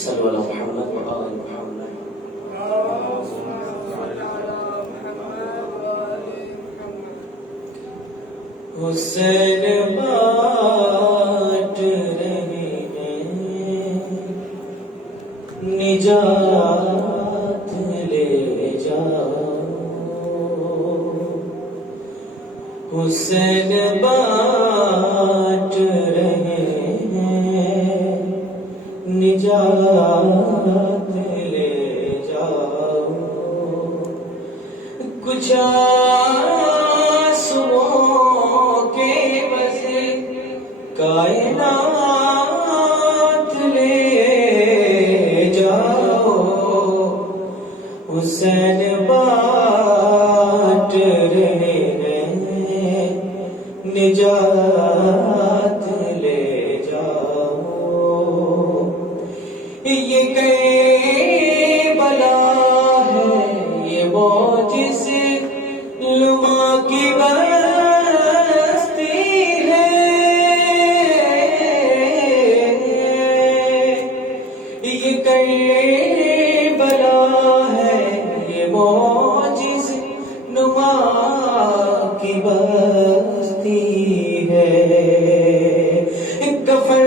صلوا على محمد وآل محمد. حسین بانٹ رہے ہیں نجات لے جاؤ، حسین بانٹ رہے ہیں نجات لے جاؤ، کچھ آنسوؤں کے وزن کا کائنات لے جاؤ حسین بانٹ رہے ہیں نجات لے جاؤ یہ کربلا ہے یہ معجز لما کی بستی ہے یہ کربلا ہے یہ معجز نما کی بستی ہے کفن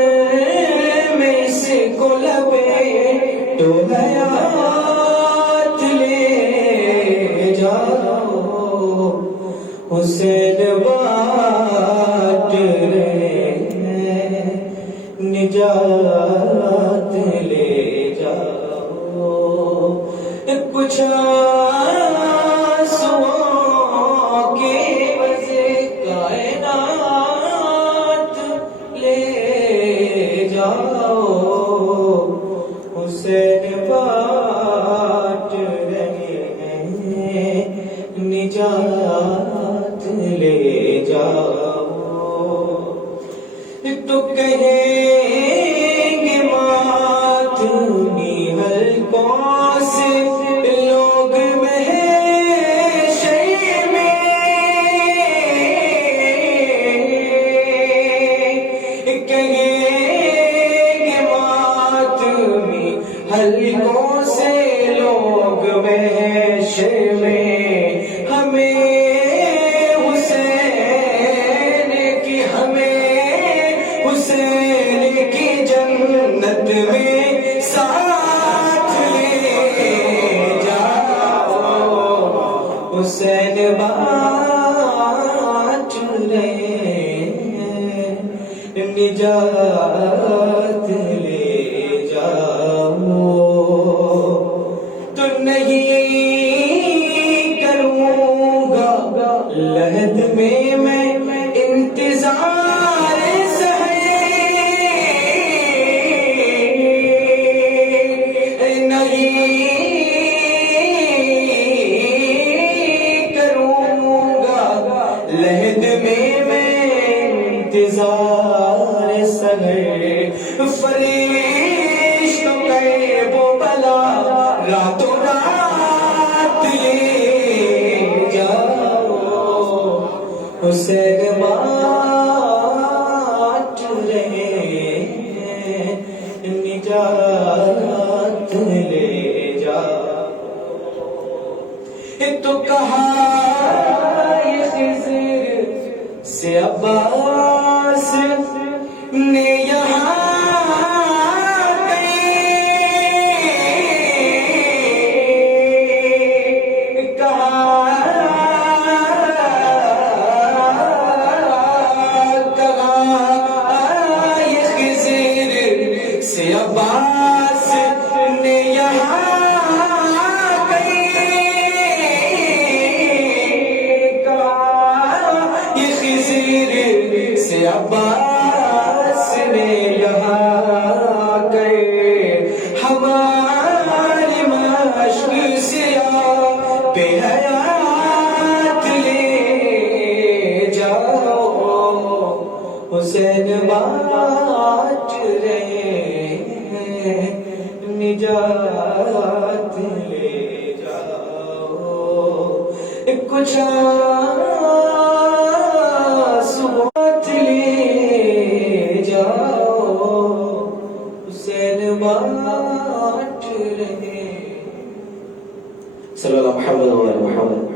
میں سے کو لپیٹ تو حیات لے جاؤ حسین بانٹ رہے ہیں نجات لے جاؤ کچھ آنسوؤں کے وجہ کائنات لے جاؤ حسین بانٹ رہے ہیں نجات لے جاؤ تو کہیں گے ماتمی حلقوں سے لوگ محشر میں کہیں گے ماتمی حلقوں سے لوگ محشر میں ہمیں حسین کی جنت میں ساتھ لے جاؤ حسین بانٹ رہے ہیں نجات لے جاؤ تو نہیں کروں گا لحد میں انتظار لہد میں انتظار سہر فرشتوں کے وہ بلا راتوں رات لے جاؤ حسین بانٹ رہے ہیں نجات لے جاؤ تو کہا سے عباس نے یہاں یہ خضر سے عباس نے یہاں عباس نے یہاں گئے ہماری مشق سے بے حیات لے جاؤ حسین بانٹ رہے ہیں نجات لے جاؤ کچھ بانٹ رہے صلی اللہ محمد و علی محمد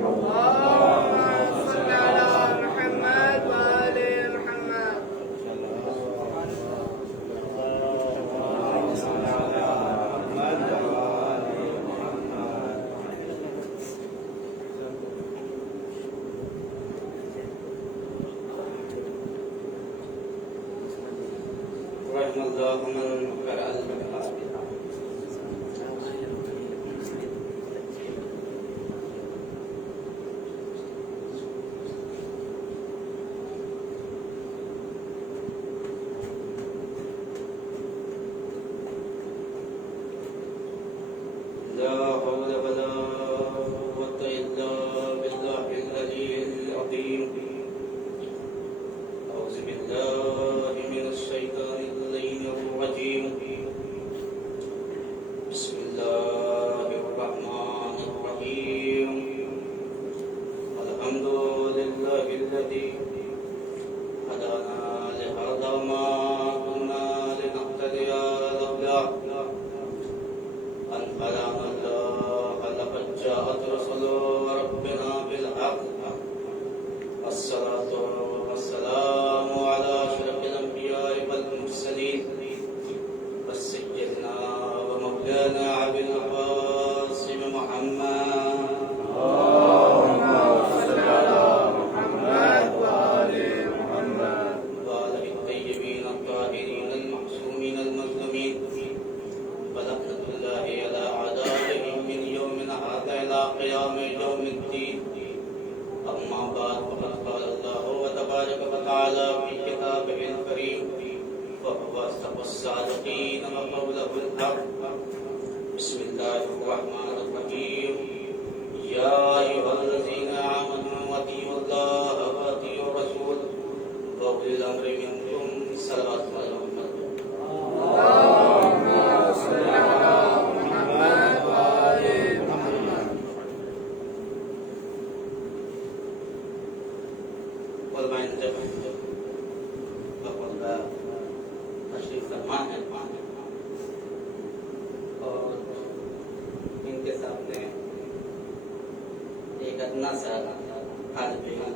الذي هدانا لهذا وما كنا لنهتدي لولا أن هدانا الله لقد جاءت رسل ربنا بالحق الصلاة والسلام على أشرف الأنبياء والمرسلين سيدنا ومولانا أبي القاسم محمد اللهم صل على محمد وآل محمد وآله الطيبين الطاهرين المعصومين المظلومين ولعنة الله على أعدائهم من يومنا هذا إلى قيام يوم الدين أما بعد فقد قال الله وتبارك وتعالى في كتابه الكريم وهو أصدق الصادقين وقوله الحق بسم الله الرحمن الرحيم يا أيها الذين آمنوا أطيعوا الله وأطيعوا الرسول وأولي الأمر منكم صلوات الله اللهم صل على محمد وآل محمد علماء جب تشریف فرما ہے اور ان کے سامنے ایک ادنا سا طالب علم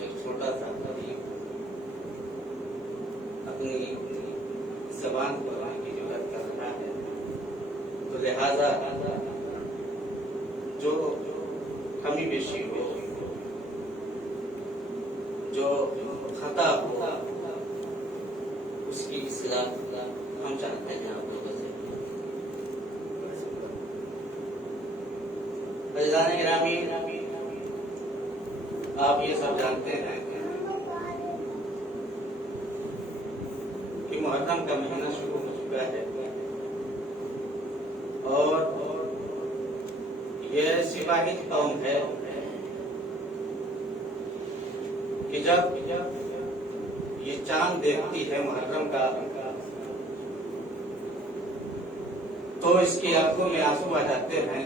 ایک چھوٹا سا غریب اپنی زبان بولنے کی ضرورت کر رہا ہے تو لہذا جو کمی بیشی ہو جو خطا ہو اس کی اصلاح ہم چاہتے ہیں آپ لوگوں سے عزیزان گرامی آپ یہ سب جانتے ہیں کہ محرم کا مہینہ شروع ہو چکا ہے اور یہ ایسی واحد قوم ہے کہ جب یہ چاند دیکھتی ہے محرم کا تو اس کی آنکھوں میں آنسو آ جاتے ہیں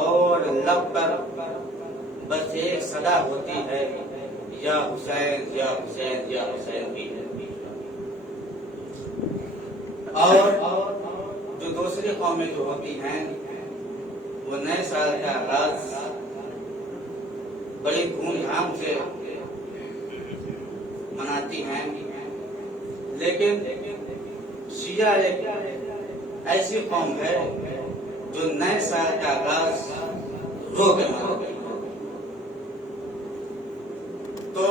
اور لب پر بس ایک صدا ہوتی ہے یا حسین یا حسین یا حسین کی ہے اور جو دوسری قومیں جو ہوتی ہیں وہ نئے سال کا آغاز بڑی دھوم دھام سے مناتی ہیں لیکن شیعہ ایک ایسی قوم ہے جو نئے سال کا آغاز رو کے مناتی ہے تو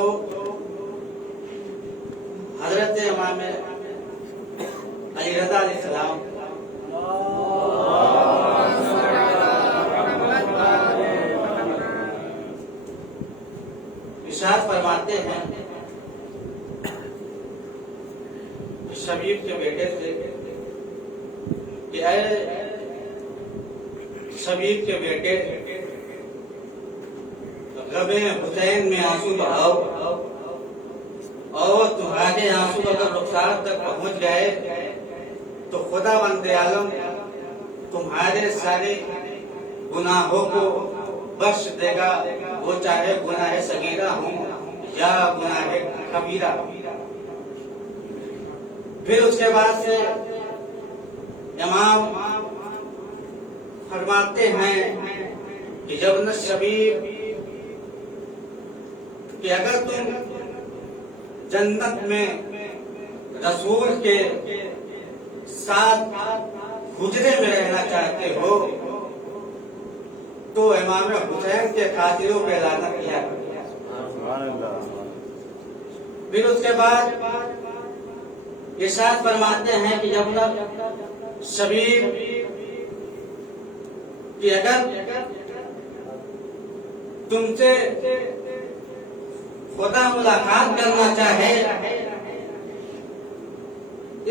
حضرت امام علی رضا علیہ السلام ارشاد فرماتے ہیں شبیب کے بیٹے سے کہ اے شبیب کے بیٹے غم حسین میں آنسو بہاؤ اور تمہارے آنسو اگر رخسار تک پہنچ گئے تو خدا بند عالم تمہارے سارے گناہوں کو بخش دے گا وہ چاہے گناہ صغیرہ ہوں یا گناہ کبیرہ پھر اس کے بعد سے امام فرماتے ہیں کہ جب نہ شبیب کہ اگر تم جنت میں رسول کے ساتھ حجرے میں رہنا چاہتے ہو تو امام حسین کے قاتلوں پہ لعنت کیا کرو۔ پھر اس کے بعد ارشاد فرماتے ہیں کہ جب تک شبیب کہ اگر تم سے خدا ملاقات کرنا چاہے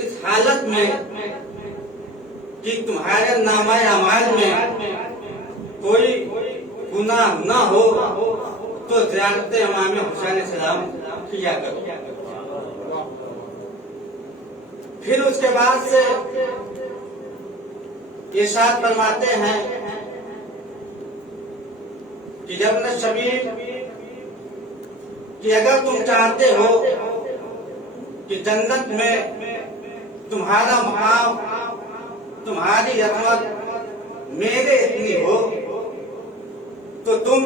اس حالت میں کہ تمہارے نامہ اعمال میں کوئی گناہ نہ ہو تو زیارت امام حسین السلام کیا کرو۔ پھر اس کے بعد سے ارشاد فرماتے ہیں کہ جب نہ شبیب کہ اگر تم چاہتے ہو کہ جنت میں تمہارا مقام، تمہاری عظمت میرے اتنی ہو، تو تم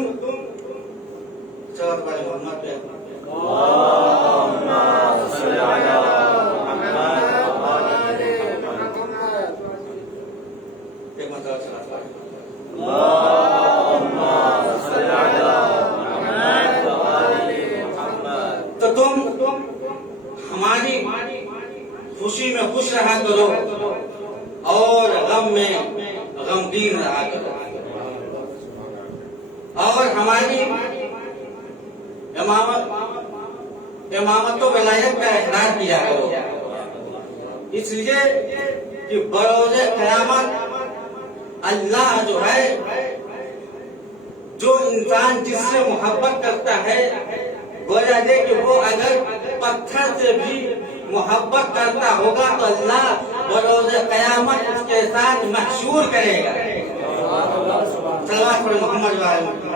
چار بھائی محمد پہ ایک مرتبہ صلوات پڑھیں۔ تو تم ہماری خوشی میں خوش رہا کرو اور غم میں غمگین رہا کرو، اور ہماری امامت و ولایت کا اقرار کیا کرو، اس لیے کہ بروز قیامت اللہ جو ہے، جو انسان جس سے محبت کرتا ہے، گویا یہ کہ وہ اگر پتھر سے بھی محبت کرتا ہوگا تو اللہ بروز قیامت اس کے ساتھ محشور کرے گا۔ صلوات پڑھیں محمد و آل محمد۔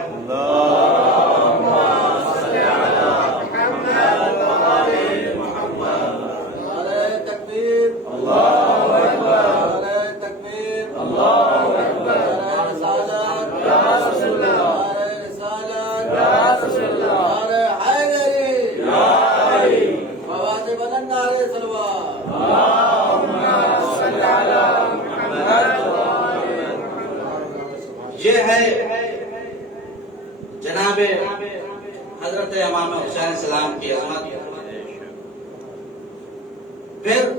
یہ ہے جناب حضرت امام حسین علیہ السلام کی عظمت۔ پھر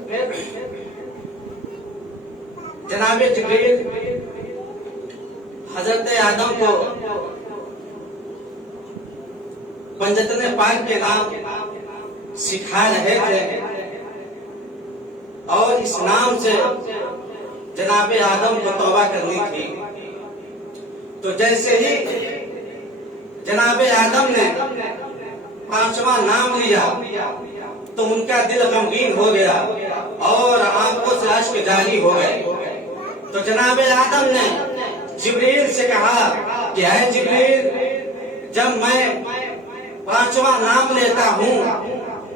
جناب جبریل حضرت آدم کو پنجتن پاک کے نام سکھا رہے تھے، اور اس نام سے جناب آدم کو توبہ کرنی تھی۔ تو جیسے ہی جناب آدم نے 5واں نام لیا تو ان کا دل غمگین ہو گیا اور آنکھوں سے اشک جاری ہو گئے۔ تو جناب آدم نے جبریل سے کہا کہ اے جبریل، جب میں 5واں نام لیتا ہوں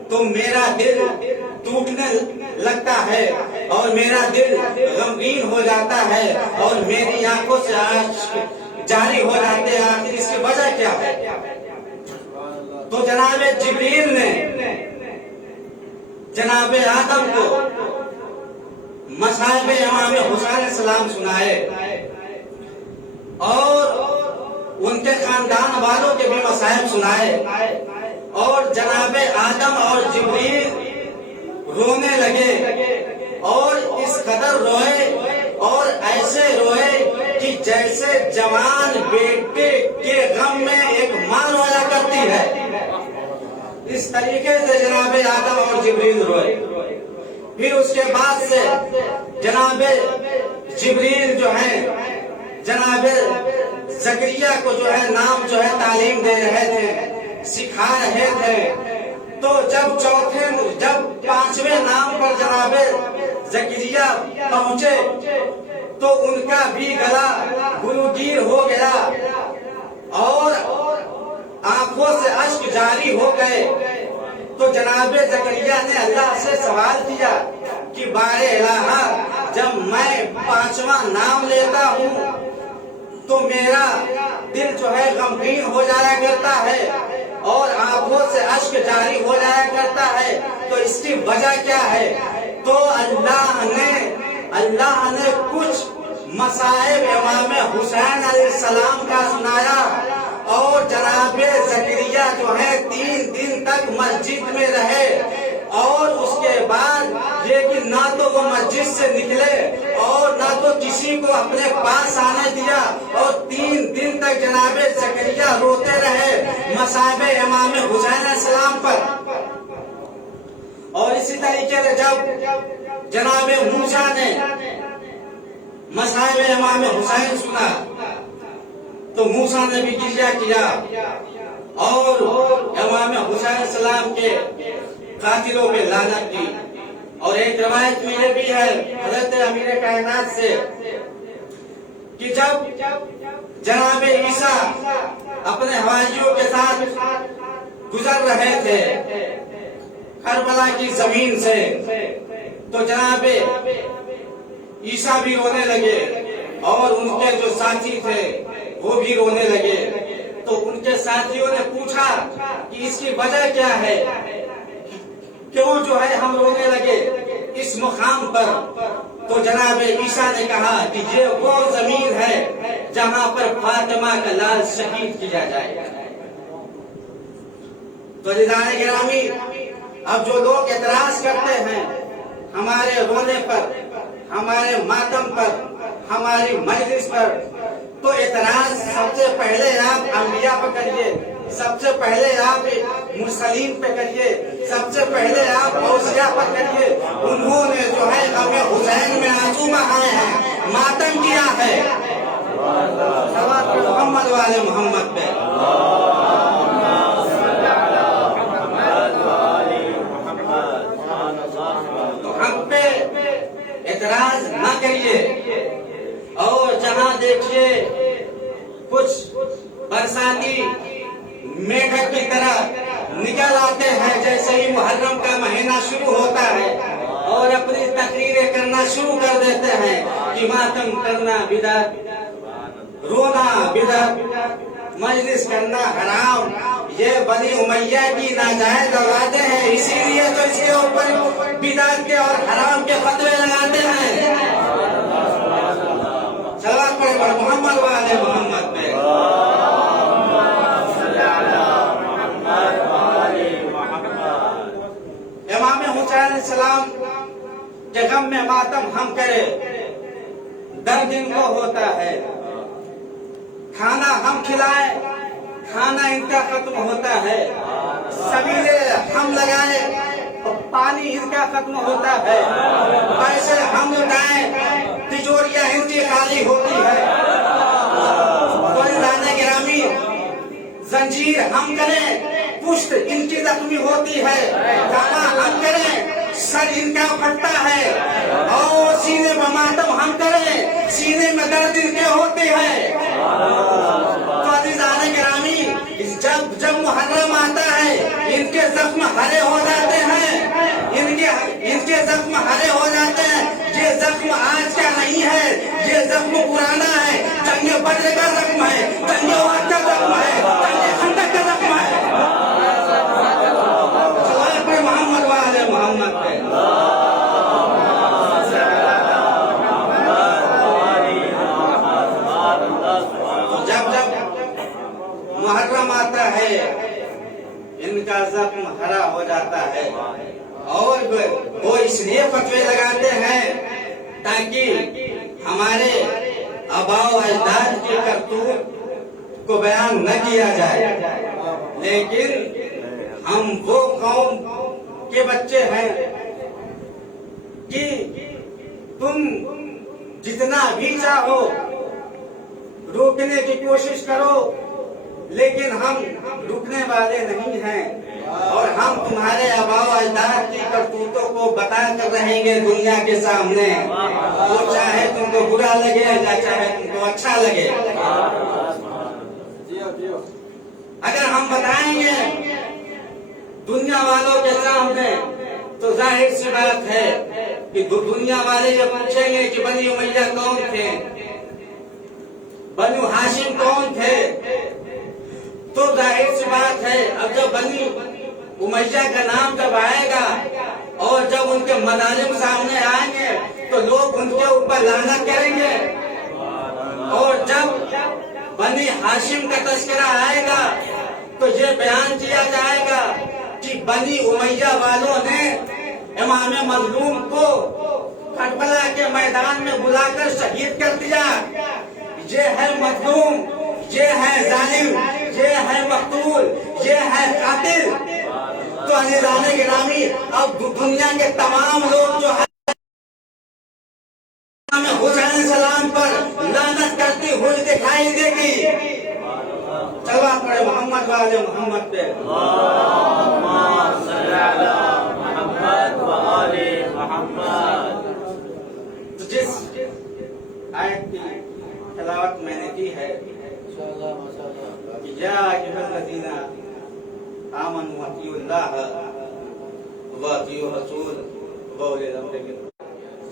تو میرا دل ٹوٹنے لگتا ہے اور میرا دل غمگین ہو جاتا ہے اور میری آنکھوں سے اشک جاری ہو جاتے ہیں، آخر اس کی وجہ کیا ہے؟ تو جناب جبریل نے جناب آدم کو مصائب امام حسین علیہ السلام سنائے اور ان کے خاندان والوں کے بھی مصائب سنائے، اور جناب آدم اور جبریل رونے لگے اور اس قدر روئے اور ایسے روئے کہ جیسے جوان بیٹے کے غم میں ایک ماں رویا کرتی ہے، اس طریقے سے جناب آدم اور جبریل روئے۔ پھر اس کے بعد سے جناب جبریل جو ہے جناب زکریا کو جو ہے نام جو ہے تعلیم دے رہے تھے، سکھا رہے تھے۔ تو جب 5ویں نام پر جناب زکریا پہنچے تو ان کا بھی گلا گلوگیر ہو گیا اور آنکھوں سے اشک جاری ہو گئے۔ تو جناب زکریا نے اللہ سے سوال کیا کہ بار الہ، جب میں 5واں نام لیتا ہوں تو میرا دل جو ہے غمگین ہو جایا کرتا ہے اور آنکھوں سے اشک جاری ہو جایا کرتا ہے، تو اس کی وجہ کیا ہے؟ تو اللہ نے کچھ مصائب امام حسین علیہ السلام کا سنایا، اور جناب زکریا جو ہے 3 دن تک مسجد میں رہے، اور اس کے بعد یہ کہ نہ تو وہ مسجد سے نکلے اور نہ تو کسی کو اپنے پاس آنے دیا، اور 3 دن تک جناب زکریا روتے رہے مصائب امام حسین علیہ السلام پر۔ اور اسی طریقے سے جب جناب موسیٰ نے مصائب امام حسین سنا تو موسیٰ نے بھی گریہ کیا اور امام حسین علیہ السلام کے قاتلوں پہ لعنت کی۔ اور ایک روایت میں یہ بھی ہے حضرت امیر کائنات سے کہ جب جناب عیسیٰ اپنے حواریوں کے ساتھ گزر رہے تھے کربلا کی زمین سے، تو جناب عیسیٰ بھی رونے لگے اور ان کے جو ساتھی تھے وہ بھی رونے لگے. تو ان کے ساتھیوں نے پوچھا کہ اس کی وجہ کیا ہے، کیوں جو ہے ہم رونے لگے اس مقام پر؟ تو جناب عیسیٰ نے کہا کہ یہ وہ زمین ہے جہاں پر فاطمہ کا لال شہید کیا جائے گا. تو عزیزان گرامی، اب جو لوگ اعتراض کرتے ہیں ہمارے رونے پر، ہمارے ماتم پر، ہماری مجلس پر، تو اعتراض سب سے پہلے آپ انبیاء پہ کریے، سب سے پہلے آپ مرسلین پہ کریے، سب سے پہلے آپ اوصیاء پر کریے. انہوں نے جو ہے غم حسین میں آنسو بہائے ہیں، ماتم کیا ہے. محمد والے محمد پہ تو ہم پہ اعتراض نہ کریے. اور جہاں دیکھیے کچھ برساتی میگھک کی طرح نکل آتے ہیں، جیسے ہی محرم کا مہینہ شروع ہوتا ہے اور اپنی تقریریں کرنا شروع کر دیتے ہیں کہ ماتم کرنا بدعت، رونا بدعت، مجلس کرنا حرام، یہ بنی امیہ کی ناجائز اولادیں ہیں، اسی لیے تو اس کے اوپر بدعت کے اور حرام کے فتوے لگاتے ہیں. صلوات پڑھیں پر محمد والے محمد پہ. امام حسین علیہ السلام کے غم میں ماتم ہم کرے، درد ان کو ہوتا ہے. کھانا ہم کھلائیں، کھانا ان کا ختم ہوتا ہے. سبیلے ہم لگائیں، پانی ان کا ختم ہوتا ہے. پیسے ہم لٹائیں، تجوریاں ان کی خالی ہوتی ہے. تو عزیزان گرامی، زنجیر ہم کریں، پشت ان کی زخمی ہوتی ہے. دانا ہم کریں، سر ان کا پھٹتا ہے. اور سینے میں ماتم ہم کریں، سینے میں درد ان کے ہوتے ہیں. تو عزیزان گرامی، جب محرم آتا ہے ان کے زخم ہرے ہو جاتے ہیں، ان کے زخم ہرے ہو جاتے ہیں. یہ زخم آج کا نہیں ہے، یہ زخم پرانا ہے. جنگ بدر کا زخم ہے، جنگ احد کا زخم ہے، جنگ خندق کا زخم ہے. محمد والے محمد پہ جب محرم آتا ہے ان کا زخم ہرا ہو جاتا ہے. اور وہ اس لیے فتوے لگاتے ہیں تاکہ ہمارے آباء و اجداد کی کرتوت کو بیان نہ کیا جائے. لیکن ہم وہ قوم کے بچے ہیں کہ تم جتنا بھی چاہو روکنے کی کوشش کرو، لیکن ہم رکنے والے نہیں ہیں. اور ہم تمہارے آباء و اجداد کی کرتوتوں کو بتا کر رہیں گے دنیا کے سامنے، وہ چاہے تم کو برا لگے یا چاہے تم کو اچھا لگے. اگر ہم بتائیں گے دنیا والوں کے سامنے تو ظاہر سی بات ہے کہ دنیا والے یہ پوچھیں گے کہ بنی امیہ کون تھے، بنو ہاشم کون تھے. تو ظاہر سی بات ہے اب جب بنی امیہ کا نام جب آئے گا اور جب ان کے مظالم سامنے آئیں گے تو لوگ ان کے اوپر لعنت کریں گے. اور جب بنی ہاشم کا تذکرہ آئے گا تو یہ بیان کیا جائے گا کہ بنی امیہ والوں نے امام مظلوم کو کربلا کے میدان میں بلا کر شہید کر دیا. یہ ہے مظلوم، یہ ہے ظالم، یہ ہے مقتول، یہ ہے قاتل. تو عزیزان گرامی، اب دنیا کے تمام لوگ جو ہے حسین علیہ السلام پر لعنت کرتی ہوئی دکھائی دے گی. چلو آپ پڑھے محمد والے محمد پہ. تو جس آیت کی تلاوت میں نے کی ہے، یا ایھا الذین آمنوا واطیعوا اللہ واطیعوا الرسول واولی الامر منکم.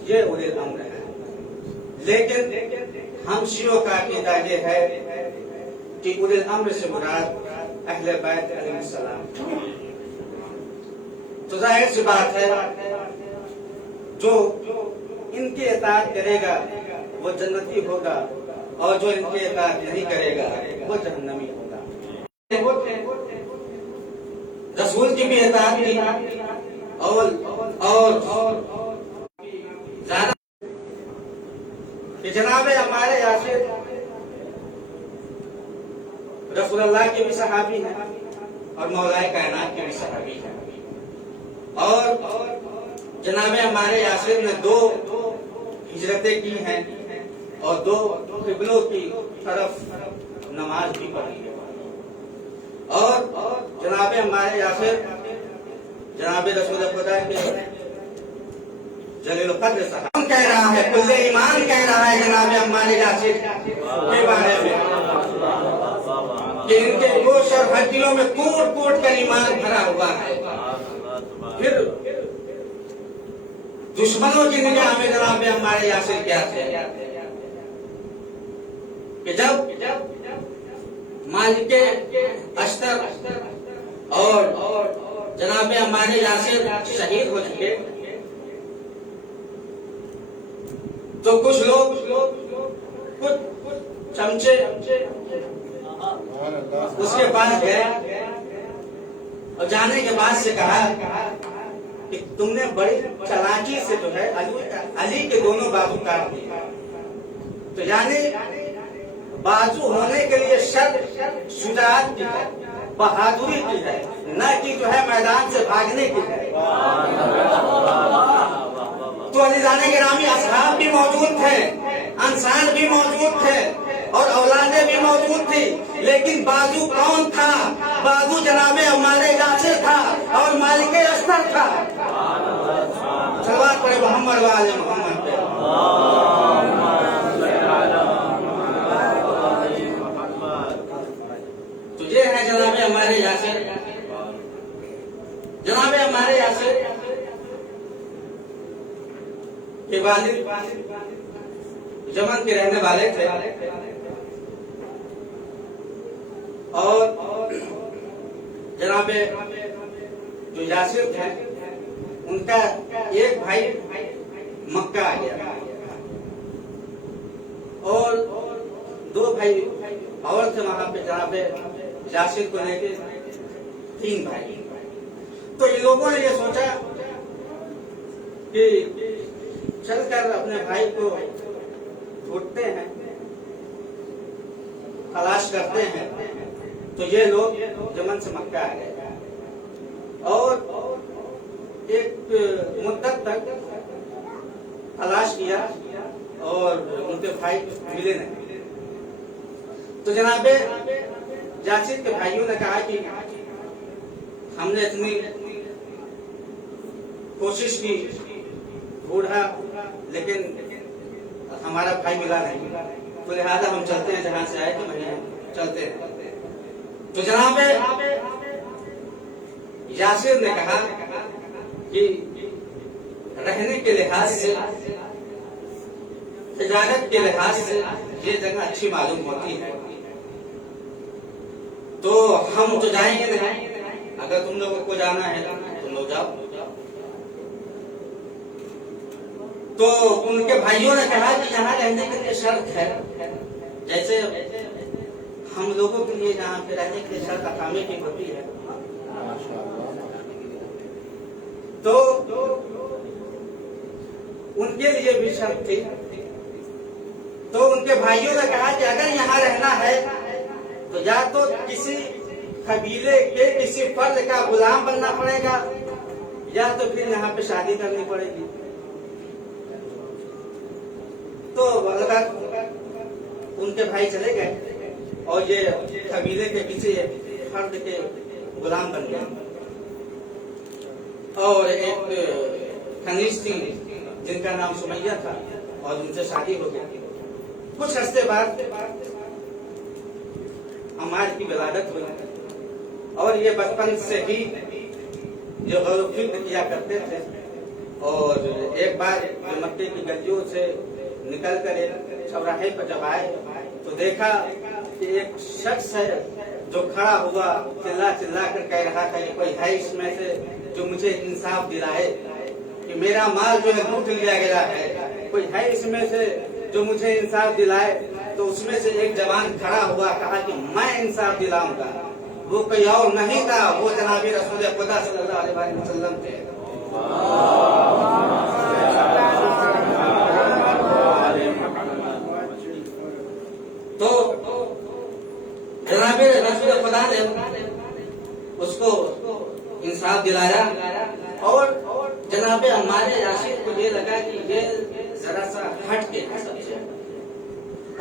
یہ اولی الامر ہے. لیکن ہم شیعوں کا عقیدہ یہ ہے کہ اولی الامر سے مراد اہل بیت علیہ السلام. تو ظاہر سی بات ہے جو ان کی اطاعت کرے گا وہ جنتی ہوگا اور جو ان کی اطاعت نہیں کرے گا وہ جہنمی ہوگا. رسول کی بھی اطاعت کی اور زیادہ کہ جناب ہمارے یاسر رسول اللہ کے بھی صحابی ہیں اور مولا کائنات کے بھی صحابی ہیں. اور جناب ہمارے یاسر نے 2 ہجرتیں کی ہیں اور 2 قبلوں کی طرف نماز بھی پڑھی ہے. اور جناب ہمارے یاسر جناب رسول خدا کے جلیل القدر صاحب کہہ رہا ہے, کل ایمان کہہ رہا ہے جناب ہمارے یاسر کے بارے میں کہ ان کے گوشت اور ہڈیوں میں کوٹ کوٹ کر ایمان بھرا ہوا ہے. پھر دشمنوں کی نگاہ میں جناب ہمارے یاسر کیا تھے کہ جب مالک اشتر اور جناب ہمارے یاسر شہید ہو چکے تو کچھ لوگ کچھ چمچے اس کے پاس گئے اور جانے کے بعد سے کہا کہ تم نے بڑی چالاکی سے جو ہے علی کے دونوں بازو کاٹ دیے. تو یعنی بازو ہونے کے لیے شرط شجاعت کی ہے, بہادری کی ہے, نہ کہ جو ہے میدان سے بھاگنے کی ہے. تو علیزان گرامی اصحاب بھی موجود تھے, انصار بھی موجود تھے اور اولادیں بھی موجود تھی, لیکن بازو کون تھا؟ بازو جناب ہمارے یاسر تھا اور مالک اشتر تھا. صلوات پڑھے محمد و آل محمد پہ. تو یہ ہے جناب ہمارے یاسر. جناب ہمارے یاسر کے والد یمن کے رہنے والے تھے اور جناب جو یاسر تھے ان کا ایک بھائی مکہ آ گیا اور 2 بھائی اور تھے وہاں پہ جناب یاسر کو لے کے 3 بھائی. تو ان لوگوں نے یہ سوچا کہ چل کر اپنے بھائی کو ڈھونڈتے ہیں, تلاش کرتے ہیں. تو یہ لوگ یمن سے مکہ آ گئے اور ایک مدت تک تلاش کیا اور ان کے بھائی ملے نہیں. تو جناب یاسر کے بھائیوں نے کہا کہ ہم نے اتنی کوشش کی ڈھونڈا لیکن ہمارا بھائی ملا نہیں, تو لہذا ہم چلتے ہیں جہاں سے آئے تو وہیں چلتے ہیں. تو جناب یاسر نے کہا کہ رہنے کے لحاظ سے, تجارت کے لحاظ سے یہ جگہ اچھی معلوم ہوتی ہے, تو ہم تو جائیں گے نہیں, اگر تم لوگوں کو جانا ہے تم لوگ جاؤ. تو ان کے بھائیوں نے کہا کہ یہاں رہنے کے لیے شرط ہے, جیسے ہم لوگوں کے لیے جہاں پہ رہنے کے لیے شرط اقامے کی ہوتی ہے. تو ان کے لیے بھی شرط تھی. تو ان کے بھائیوں نے کہا کہ اگر یہاں رہنا ہے تو یا تو کسی قبیلے کے کسی فرد کا غلام بننا پڑے گا یا تو پھر یہاں پہ شادی کرنی پڑے گی. تو ان کے بھائی چلے گئے اور یہ قبیلے کے کسی فرد کے غلام بن گئے اور ایک کنیز تھی جن کا نام سمیہ تھا اور ان سے شادی ہو گئی. کچھ عرصے بعد عمار کی ولادت ہوئی اور یہ بچپن سے ہی یہ غور و فکر کیا کرتے تھے. اور ایک بار جو مکے کی گلیوں سے نکل کر ایک چوراہے پر جب آئے تو دیکھا کہ ایک شخص ہے جو کھڑا ہوا چلا چلا کر کہہ رہا تھا کہ کوئی ہے اس میں سے جو مجھے انصاف دلائے کہ میرا مال جو ہے لوٹ لیا گیا ہے, کوئی ہے اس میں سے جو مجھے انصاف دلائے. تو اس میں سے ایک جوان کھڑا ہوا, کہا کہ میں انصاف دلاؤں گا. وہ کوئی اور نہیں تھا, وہ جناب رسول خدا صلی اللہ علیہ وسلم تھے. تو جناب رسول خدا نے اس کو انصاف دلایا اور جناب ہمارے یاسر کو یہ لگا کہ یہ ذرا سا ہٹ کے سب سے.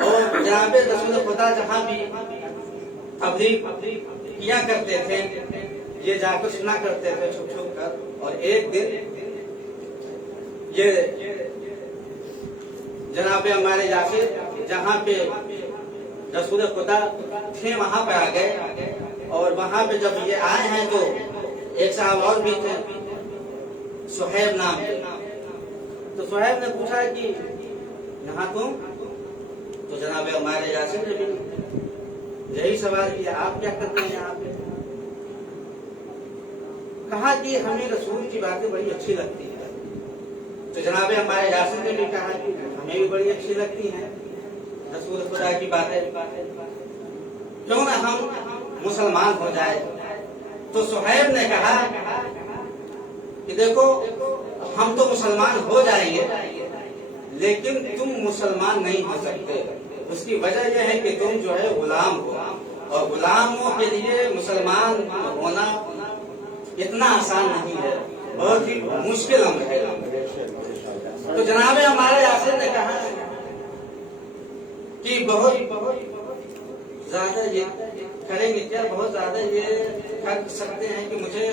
اور جناب رسول خدا جہاں بھی تبلیغ کیا کرتے تھے یہ جا کر سنا کرتے تھے چھپ چھپ کر. اور ایک دن یہ جناب ہمارے یاسر جہاں پہ رسول خدا تھے وہاں پہ آ گئے. اور وہاں پہ جب یہ آئے ہیں تو ایک صاحب اور بھی تھے سہیب نام کے. تو سہیب نے پوچھا کہ یہاں تم؟ تو جناب ہمارے یاسر نے بھی یہی سوال کیا, آپ کیا کرتے ہیں یہاں پہ؟ کہا کہ ہمیں رسول کی باتیں بڑی اچھی لگتی ہیں. تو جناب ہمارے یاسر نے بھی کہا کہ ہمیں بھی بڑی اچھی لگتی ہیں رسول خدا کی باتیں, کیوں نہ ہم مسلمان ہو جائے. تو سہیب نے کہا کہ دیکھو ہم تو مسلمان ہو جائیں گے لیکن تم مسلمان نہیں ہو سکتے. اس کی وجہ یہ ہے کہ تم جو ہے غلام ہو, اور غلاموں کے لیے مسلمان ہونا اتنا آسان نہیں ہے, بہت ہی مشکل امر ہے. تو جناب ہمارے یاسر نے کہا کہ بہت زیادہ یہ کریں گے کیا, بہت زیادہ یہ کر سکتے ہیں کہ مجھے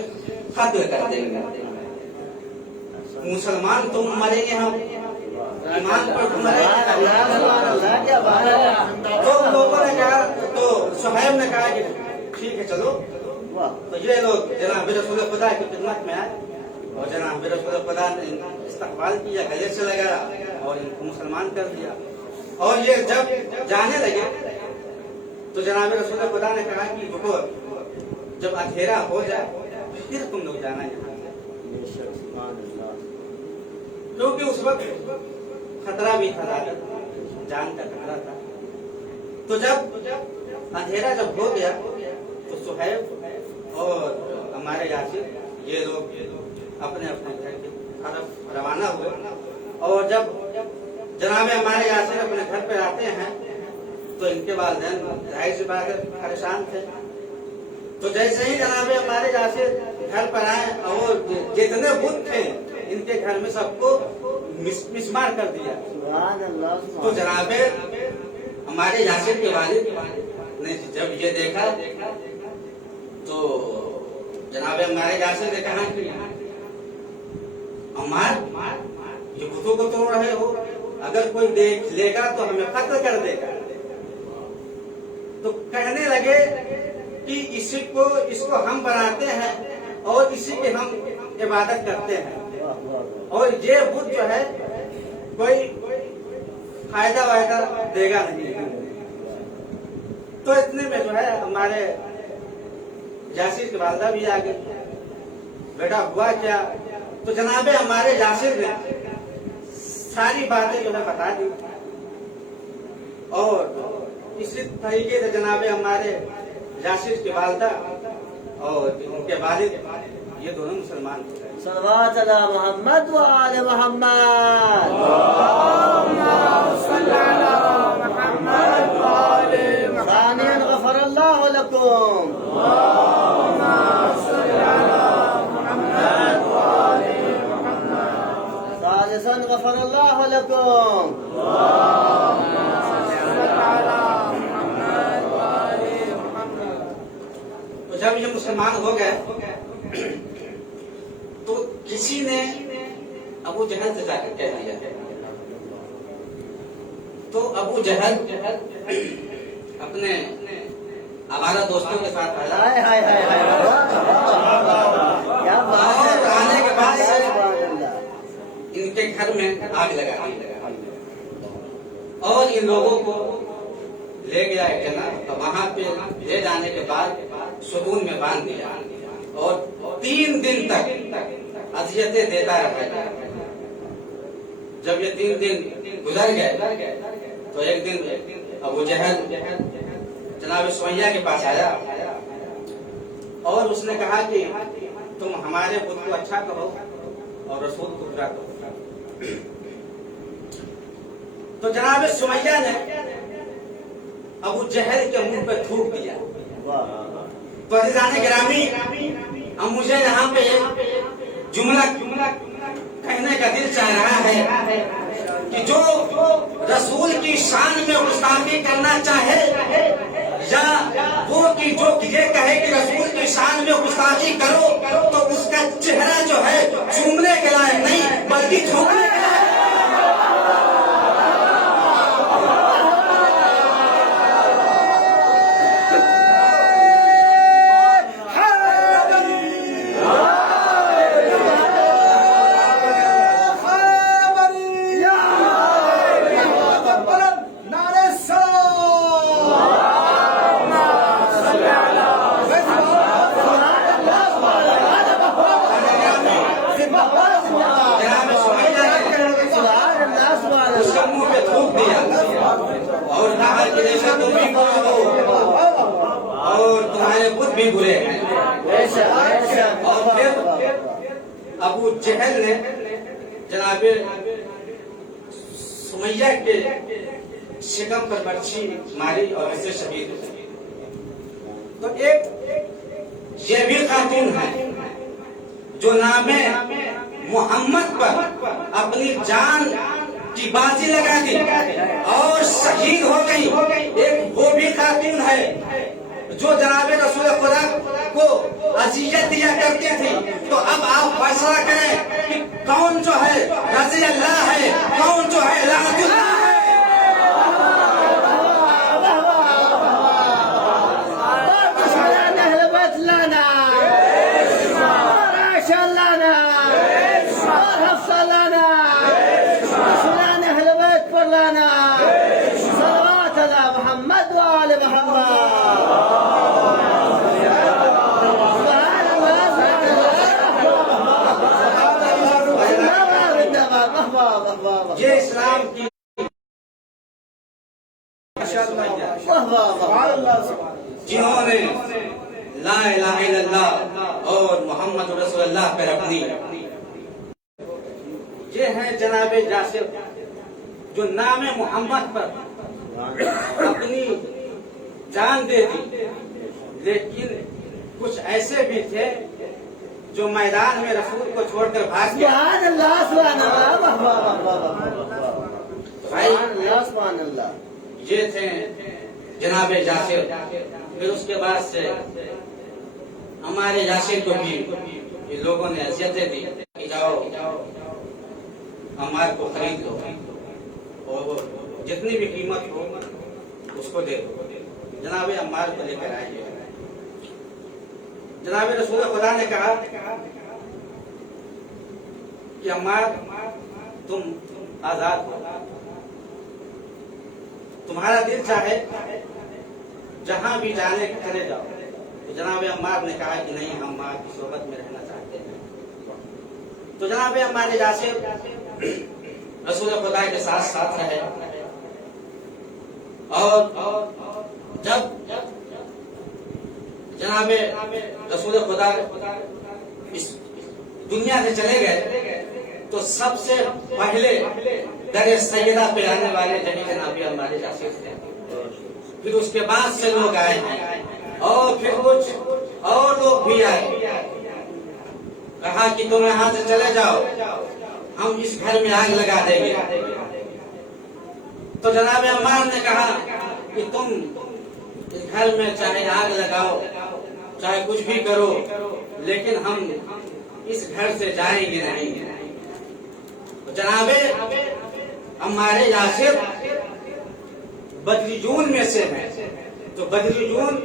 قتل کر دیں گے. مسلمان تم مریں گے, ہم ایمان پر تم مریں گے. تو لوگوں نے کہا, تو سہیب نے کہا کہ ٹھیک ہے چلو. تو یہ لوگ جناب رسول خدا کی خدمت میں آئے اور جناب رسول خدا نے استقبال کیا, گلے سے لگا اور ان کو مسلمان کر دیا. اور یہ جب جانے لگے تو جناب رسول خدا نے کہا کہ رکو, جب اندھیرا ہو جائے پھر تم لوگ جانا یہاں, کیونکہ اس وقت خطرہ بھی تھا, جان کا خطرہ تھا. تو جب اندھیرا جب ہو گیا تو سہیب اور ہمارے یاسر یہ لوگ اپنے اپنے گھر کی طرف روانہ ہوئے. اور جب جناب ہمارے یاسر اپنے گھر پہ آتے ہیں تو ان کے والدین ظاہر سی بات ہے پریشان تھے. تو جیسے ہی جناب ہمارے یاسر گھر پر آئے اور جتنے بت تھے ان کے گھر میں سب کو مسمار کر دیا. تو جناب ہمارے یاسر کے والد نے جب یہ دیکھا تو جناب ہمارے یاسر نے کہا کہ عمار یہ بتوں کو توڑ رہے ہو, اگر کوئی دیکھ لے گا تو ہمیں قتل کر دے گا. تو کہنے لگے کہ اس کو ہم بناتے ہیں اور اسی کی ہم عبادت کرتے ہیں, اور یہ بت جو ہے کوئی فائدہ وائدہ دے گا نہیں. تو اتنے میں جو ہے ہمارے یاسر کی والدہ بھی آ گئی, بیٹا ہوا کیا؟ تو جناب ہمارے یاسر نے ساری باتیں جو ہے بتا دی. اور اسی طریقے سے جناب ہمارے یاسر کی والدہ اور ان کے والد یہ دونوں مسلمان ہو گئے. صلوات علی محمد و آل محمد. ثانيا غفر الله لكم. ثالثا غفر الله لكم. تو جب یہ مسلمان ہو گئے تو کسی نے ابو جہل سے جا کر کہہ دیا. تو ابو جہل اپنے ہمارا دوستوں کے ساتھ آیا گھر میں آگ لگا دی اور ان لوگوں کو لے گیا ایک جگہ، وہاں پہ لے جانے کے بعد ستون میں باندھ دیا اور 3 دن تک اذیتیں دیتا رہا۔ جب یہ 3 دن گزر گئے تو ایک دن ابو جہل جناب سمیہ کے پاس آیا اور اس نے کہا کہ تم ہمارے بت کو اچھا کہو اور رسول کو برا کہو۔ تو جناب سمیہ نے ابو جہل کے منہ پہ تھوک دیا۔ تو عزیزان گرامی، اب مجھے یہاں پہ ایک جملہ کہنے کا دل چاہ رہا ہے کہ جو رسول کی شان میں گستاخی کرنا چاہے یا وہ کہ جو یہ کہے کہ رسول کی شان میں گستاخی کرو تو اس کا چہرہ جو ہے چومنے کے لائق نہیں بلکہ تھوکنے کے لائق۔ اور تمہارے بت بھی برے ہیں۔ اور پھر ابو جہل نے جناب سمیہ کے شکم پر برچھی ماری اور اسے شہید ہو گئی۔ تو ایک یہ بھی خاتون ہے جو نام محمد پر اپنی جان کی بازی لگا دی اور شہید ہو گئی۔ ایک وہ بھی خاتون ہے جو جناب رسول خدا کو اذیت دیا کرتی تھی۔ تو اب آپ فیصلہ کریں کہ کون جو ہے رضی اللہ ہے، کون جو ہے لعنت اللہ ہے۔ یہ اسلام کی جنہوں نے لا الہ الا اللہ اور محمد رسول اللہ پر اپنی یہ ہیں جناب جاسر جو نام محمد پر اپنی جان دے دی، لیکن کچھ ایسے بھی تھے جو میدان میں رسول کو چھوڑ کر بھاگ گئے۔ سبحان اللہ، سبحان اللہ۔ یہ تھے جناب جاسر۔ پھر اس کے بعد سے ہمارے جاسر کو بھی یہ لوگوں نے اذیتیں دی کہ جاؤ عمار کو خرید لو اور جتنی بھی قیمت ہو اس کو دے دو۔ جناب عمار کو لے کر آئیے۔ جناب رسول خدا نے کہا کہ عمار تم آزاد ہو، تمہارا دل چاہے جہاں بھی جانے چلے جاؤ۔ تو جناب عمار نے کہا کہ نہیں، ہم ماں کی صحبت میں رہنا چاہتے ہیں۔ تو جناب عمار جاسر رسول خدا کے ساتھ ساتھ رہے اور جب جناب رسول خدا اس دنیا سے چلے گئے تو سب سے پہلے در سیدہ پہ آنے والے جناب عمار جاسر تھے۔ پھر اس کے بعد سے لوگ آئے ہیں اور پھر کچھ اور لوگ بھی آئے۔ کہا کہ تم یہاں سے چلے جاؤ، ہم اس گھر میں آگ لگا دیں گے۔ تو جناب عمار نے کہا کہ تم اس گھر میں چاہے آگ لگاؤ چاہے کچھ بھی کرو، لیکن ہم اس گھر سے جائیں گے نہیں۔ جناب عمار یاسر بدریجون میں سے ہیں۔ تو بدریجون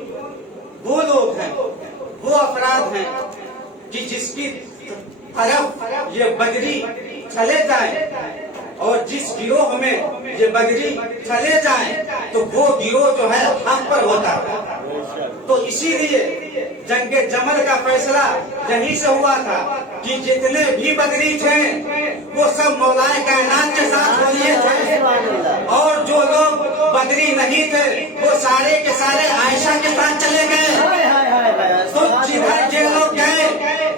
وہ لوگ ہیں، وہ افراد ہیں کہ جس کی طرف یہ بدری چلے جائیں اور جس گروہ میں یہ بدری چلے جائیں تو وہ گروہ جو ہے حق پر ہوتا ہے. تو اسی لیے جنگ جمل کا فیصلہ یہیں سے ہوا تھا کہ جتنے بھی بدری تھے وہ سب مولا کائنات کے ساتھ ہو لیے تھے اور جو لوگ بدری نہیں تھے وہ سارے کے سارے عائشہ کے ساتھ چلے گئے. تو جدھر یہ لوگ گئے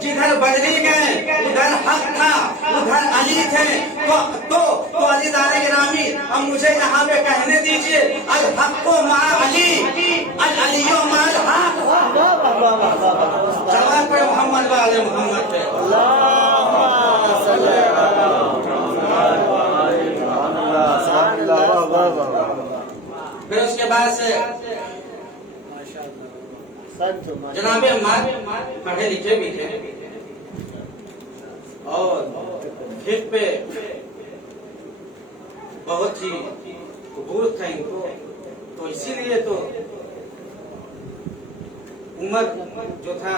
جدھر بدری گئے ادھر حق تھا ادھر علی تھے. تو علی دار گرامی اب مجھے یہاں پہ کہنے دیجئے الحق مع علی العلی مع الحق. جواب پہ محمد والے محمد پہ پھر اس کے بعد سے جناب عمار پڑھے لکھے بھی تھے اور فقہ پہ بہت ہی قبول تھا ان کو. تو اسی لیے تو عمر جو تھا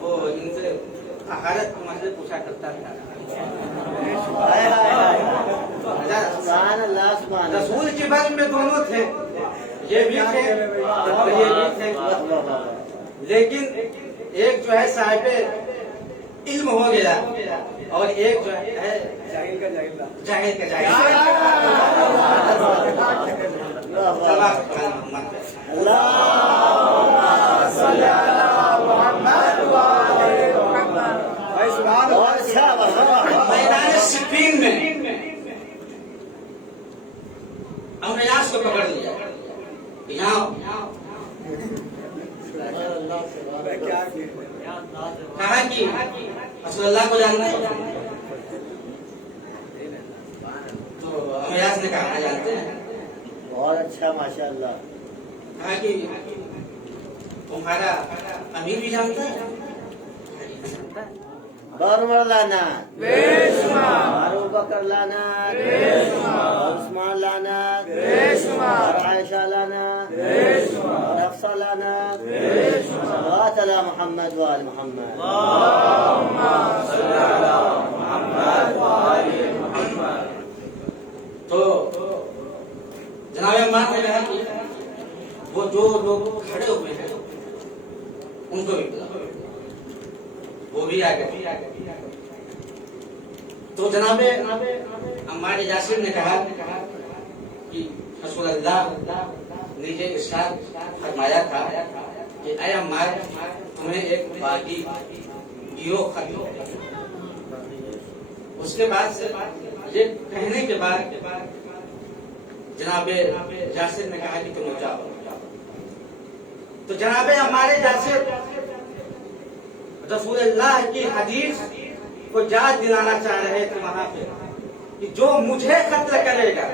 وہ ان سے طہارت کے مسئلے پوچھا کرتا تھا. رسول کی بات میں دونوں تھے یہ بھی تھے اور یہ بھی تھے لیکن ایک جو ہے صاحب علم ہو گیا اور ایک جو ہے جاہل کا جاہل. میدان صفین میں امریاس کو پکڑ لیا یہاں کہا کہ رسول اللہ کو جاننا ہے تو امریاس نے کہا جانتے ہیں. بہت اچھا ماشاء اللہ. کہا کہ تمہارا امیر بھی جانتا ہے عمر لانا ابو بکر لانا عثمان لانا عائشہ لانا حفصہ لانا صلوات علی محمد وآل محمد. تو جناب عمار نے کہا کہ وہ جو لوگ کھڑے ہوئے ہیں ان کو بھی بلا وہ بھی آ گئے. تو جناب عمار یاسر نے کہا کہ رسول اللہ نے یہ ارشاد فرمایا تھا کہ اے عمار تمہیں ایک باغی گروہ خریدو. اس کے بعد سے یہ کہنے کے بعد جناب یاسر نے کہا کہ تم جاؤ. تو جناب عمار یاسر رسول اللہ کی حدیث کو یاد دلانا چاہ رہے تھے وہاں پہ کہ جو مجھے قتل کرے گا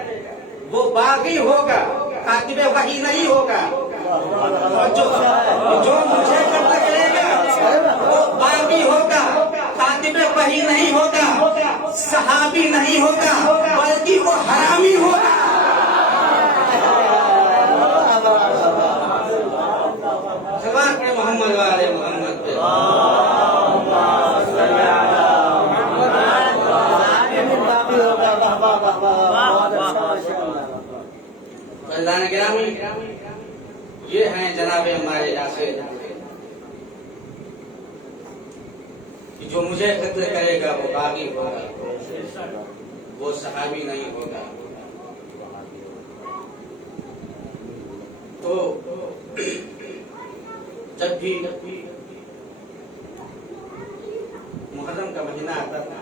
وہ باغی ہوگا کاتب وحی نہیں ہوگا. جو مجھے قتل کرے گا وہ باغی ہوگا کاتب وحی نہیں ہوگا صحابی نہیں ہوگا بلکہ وہ حرامی ہوگا. سوال پہ محمد والے محمد پہ اللہ نے گرامی یہ ہیں جناب ہمارے یاسر کہ جو مجھے قتل کرے گا وہ باغی ہوگا وہ صحابی نہیں ہوگا. تو جب بھی محرم کا مہینہ آتا تھا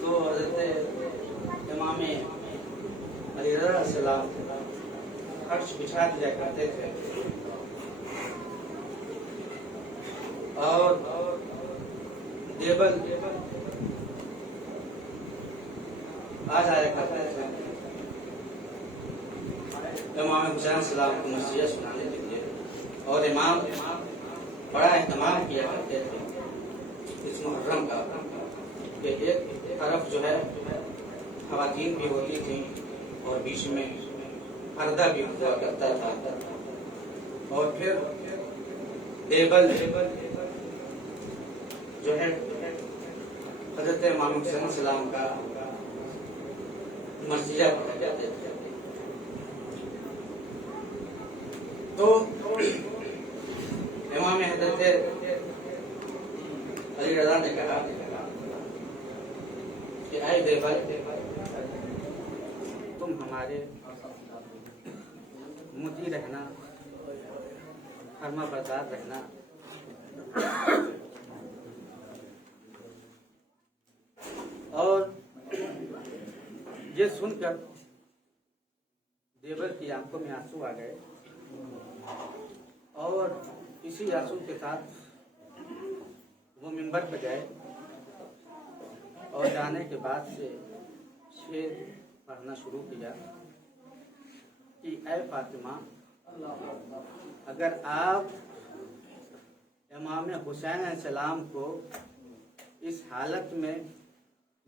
تو حضرت امام علی رضا السلام فرش بچھا دیا کرتے تھے اور دیبل آ جایا کرتے تھے امام حسین السلام کو مسیح سنانے کے لیے اور امام بڑا اہتمام کیا کرتے تھے اس محرم کا کہ ایک طرف جو ہے خواتین بھی ہوتی تھیں اور بیچ میں پردہ بھی ہوا کرتا تھا اور پھر دیبل جو ہے حضرت امام حسین علیہ السلام کا مرثیہ پڑھا جاتا ہے. تو امام حضرت علی رضا نے کہا کہ اے دیور تم ہمارے مطیع رہنا، فرما بردار رہنا. اور یہ سن کر دیور کی آنکھوں میں آنسو آ گئے اور اسی آنسو کے ساتھ وہ منبر پہ گئے اور جانے کے بعد سے شعر پڑھنا شروع کیا کہ اے فاطمہ، اگر آپ امام حسین علیہ السلام کو اس حالت میں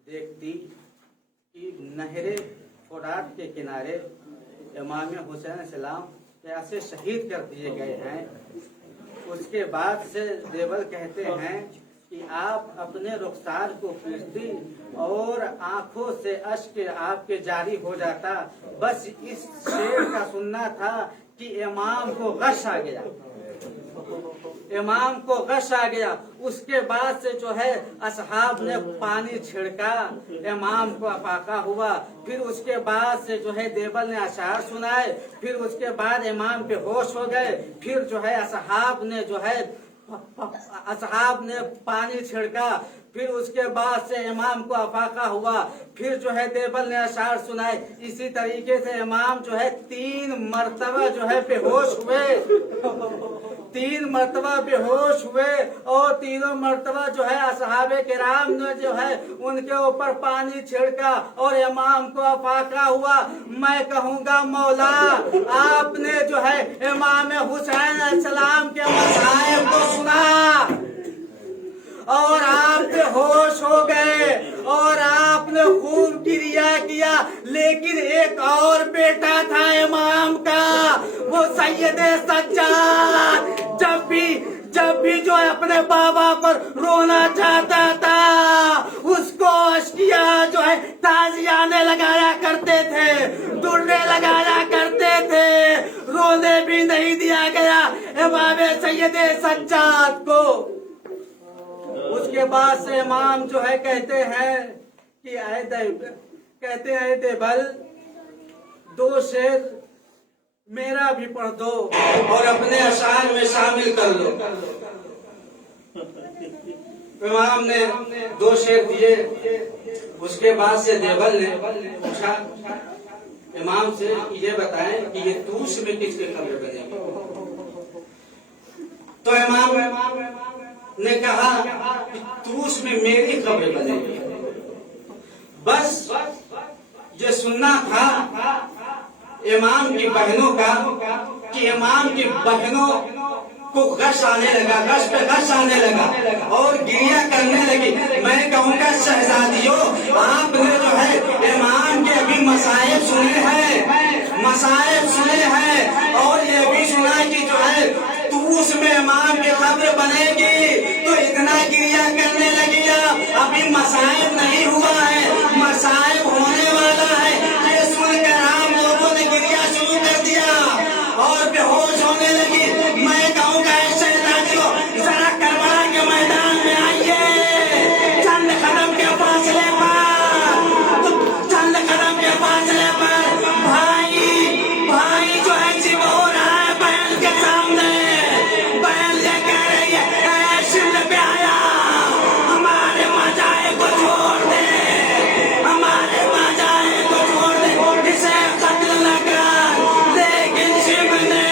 دیکھتی کہ نہر فرات کے کنارے امام حسین علیہ السلام کیسے شہید کر دیے گئے ہیں، اس کے بعد سے دیور کہتے ہیں کہ آپ اپنے رخسار کو پیٹتی اور آنکھوں سے اشک آپ کے جاری ہو جاتا. بس اس شعر کا سننا تھا کہ امام کو غش آ گیا، امام کو غش آ گیا. اس کے بعد سے جو ہے اصحاب نے پانی چھڑکا، امام کو افاقہ ہوا. پھر اس کے بعد سے جو ہے دیور نے اشعار سنائے. پھر اس کے بعد امام بے ہوش ہو گئے. پھر جو ہے اصحاب نے پانی چھڑکا. پھر اس کے بعد سے امام کو افاقہ ہوا. پھر جو ہے دیور نے اشعار سنائے. اسی طریقے سے امام جو ہے 3 مرتبہ جو ہے بے ہوش ہوئے، 3 مرتبہ بے ہوش ہوئے اور تینوں مرتبہ جو ہے اصحاب کرام نے جو ہے ان کے اوپر پانی چھڑکا اور امام کو افاقہ ہوا. میں کہوں گا مولا، آپ نے جو ہے امام حسین علیہ السلام کے مصائب کو سنا اور آپ بے ہوش ہو گئے اور آپ نے خوب کریا کیا. لیکن ایک اور بیٹا تھا امام کا، وہ سید سجاد. جب بھی جو اپنے بابا پر رونا چاہتا تھا، اس کو اشکیا جو ہے تازیانے لگایا کرتے تھے، ڈرنے لگایا کرتے تھے. رونے بھی نہیں دیا گیا امام سید سجاد کو. اس کے بعد سے امام جو ہے کہتے ہیں کہ اے دیبل 2 شعر میرا بھی پڑھ دو اور اپنے اشعار میں شامل کر لو. امام نے 2 شعر دیے. اس کے بعد سے دیبل نے پوچھا امام سے یہ بتائیں کہ یہ توش میں کس کی قبر بنے گی. تو امام نے کہا کہ توش میں میری قبر بنے گی. بس یہ سننا تھا امام کی بہنوں کا کہ امام کی بہنوں کو غش آنے لگا، غش پہ غش آنے لگا اور گریہ کرنے لگی. میں کہوں گا شہزادیوں، آپ نے جو ہے امام کے ابھی مصائب سنے ہیں اور یہ بھی سنا کہ جو ہے توس میں امام کی قبر بنے گی. تو اتنا گریہ کرنے لگی. ابھی مصائب نہیں ہوا ہے، مصائب ہونے والا ہے. یہ سن کر عام لوگوں نے گریہ شروع کر دیا اور بے ہوش ہونے لگی. میں کہوں گا ذرا کربلا کے میدان میں آئیے، چند قدم کے فاصلے پر بھائی جو ہے جب ہو رہا ہے بہن کے سامنے. بہن یہ کہہ رہی ہے اے شمل پہ آیا، ہمارے ماجائے کو چھوڑ دے، اسے قتل نہ کر. لیکن شمل نے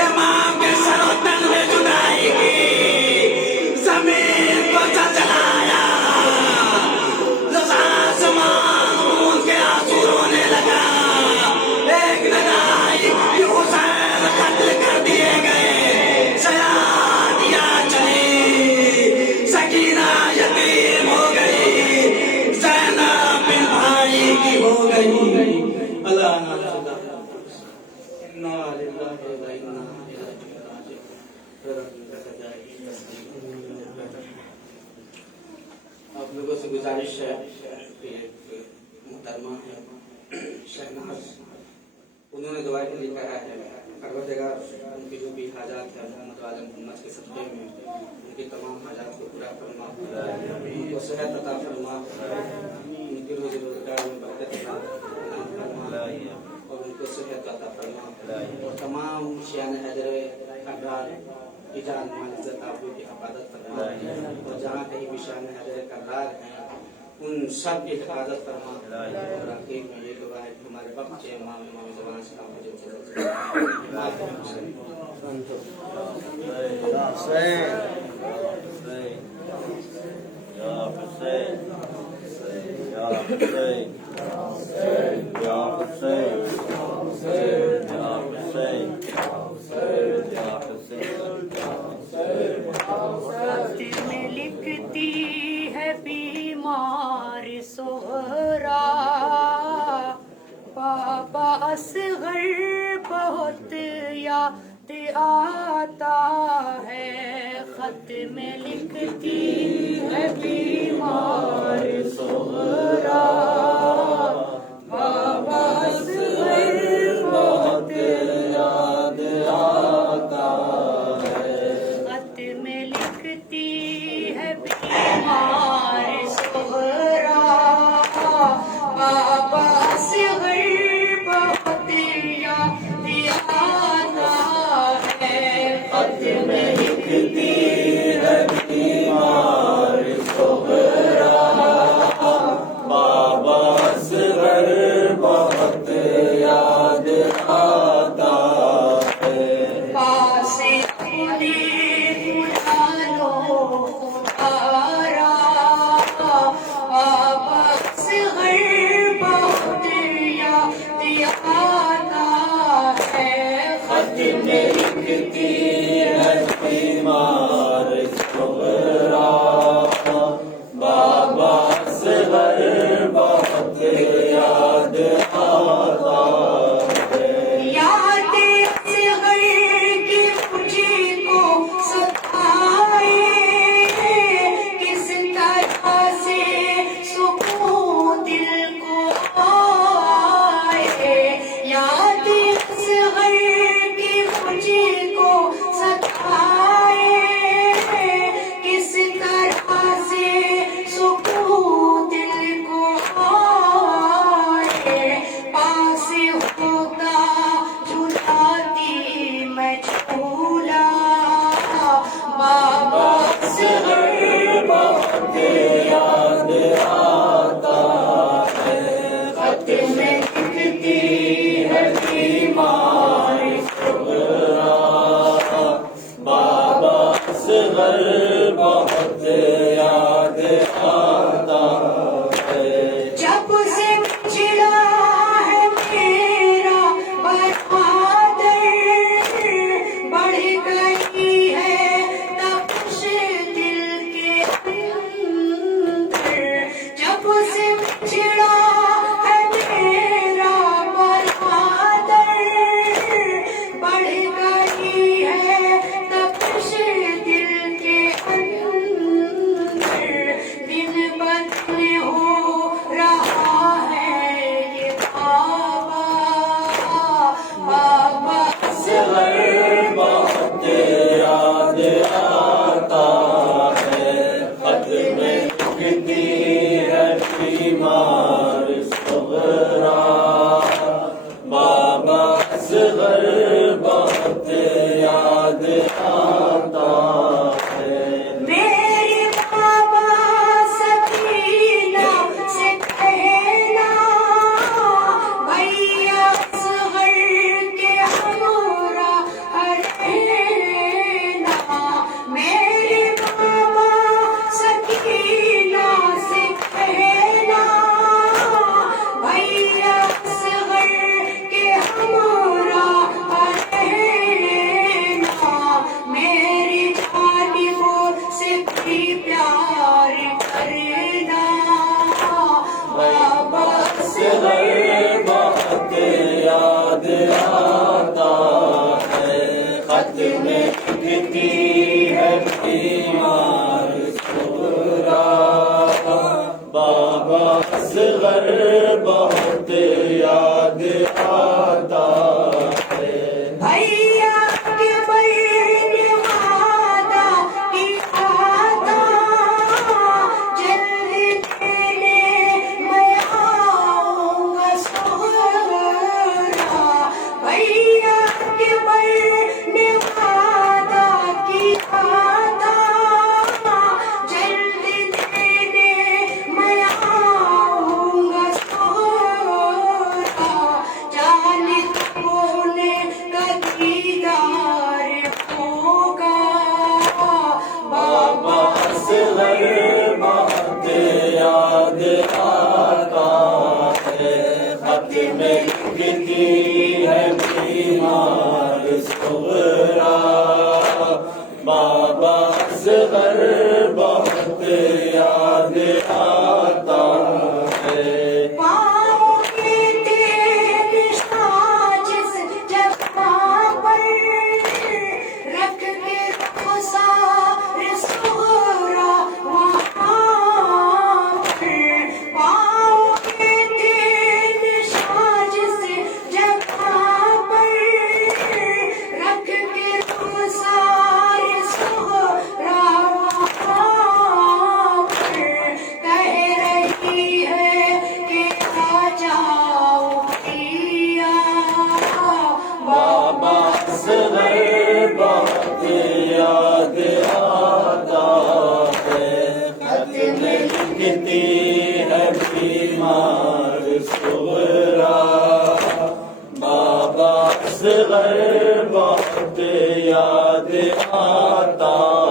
امام کے سر و تن میں جدائی کی، زمین کو جلایا. آسمان خون کے آنسو رونے لگا. ایک لڑائی کہ حسین قتل کر دیے گئے، شہادیاں چلی، سکینہ یتیم ہو گئی، زینب بن بھائی کی ہو گئی. اللہ لوگوں سے گزارش ہے کہ محترمہ ہے شہناز، انہوں نے دعا کے لیے کہا ہے پروردگار ان کی جو بھی حاجات ہیں محمد وعلی محمد کے صدقے میں ان کی تمام حاجات کو پورا فرما، ان کو صحت عطا فرما، ان کی روزی روزگار میں برکت عطا فرما اور ان کو صحت عطا فرما، اور تمام شیان حیدر کرار کی جان مال عزت آبرو کی حفاظت فرما، اور جہاں کہیں بھی شیان حیدر کرار ہیں ان سب کی حفاظت فرما، اور آخر میں یہ دعا ہے کہ ہمارے بخش امام زمان سے آپ مجھے میں لکھتی ہے بیمار سہرا، بابا اصغر بہت یاد آتا ہے، خط میں لکھتی ہے بیمار سہرا، بابا اصغر بہت یاد آتا ہے، خط میں لکھتی ہے بیمار سہرا، بابا اصغر بہت یاد آتا ہے، خط میں لکھتی ہے بیمار سہرا، بابا اصغر بہت یاد آتا ہے، پاس اپنے بابا اصغر بہت یاد آتا ہے، خط میں لکھتی ہے بیمار سہرا، بابا اصغر بہت یاد آتا ہے، یاد اصغر کی مجھے کو ستائے، کس طرح سے سکون دل کو آئے، یاد اصغر کی مجھے کو ستائے، کس طرح سے سکون دل کو آئے، پاس ہوتا جھلاتی میں جھولا، بابا اصغر بہت یاد آتا ہے، خط میں لکھتی ہے بیمار سہرا، بابا اصغر بہت یاد آتا ہے، جب سے بچھڑا ہے میرا برادر، بڑھ گئی ہے تپش دل کے اندر، جب سے بچھڑا ہے میرا برادر، بڑھ گئی ہے تپش دل کے اندر، دن بدل ہو رہا ہے یہ بابا، بابا اصغر بہت یاد آتا ہے، خط میں لکھتی ہے بیمار سہرا، بابا اصغر بہت یاد آتا ہے، میری بابا سکینہ سے کہنا، بھیا اصغر کے ہمراہ رہنا، میری بابا سکینہ سے کہنا، بھیا اصغر کے ہمراہ رہنا، میری جانب سے بھی پیار کرنا، بابا اصغر بہت یاد آتا ہے، خط میں لکھتی ہے بیمار سہرا، اصغر بہت یاد آتا ہے بھیا کے بڑے وعدہ کیا تھا جلدی تیرے میں آؤں گا سہرا بھیا کے بڑے وعدہ کیا تھا جلدی تیرے میں آؤں گا سہرا جانے کون کا دیدار ہوگا بابا اصغر بہت یاد آتا ہے خط میں لکھتی ہے بیمار صغرا بابا اصغر بہت یاد آتا ہے پاؤں کے تیرے جس جگہ پر رکھ کے خسار صغرا وہاں پر پاؤں کے تیرے جس جگہ پر رکھ کے خسار صغرا وہاں پر کہہ رہی ہے کہ آ جاؤ پیا بابا اصغر بہت یاد آتا ہے خط میں لکھتی ہے بیمار صغرا بابا اصغر بہت یاد آتا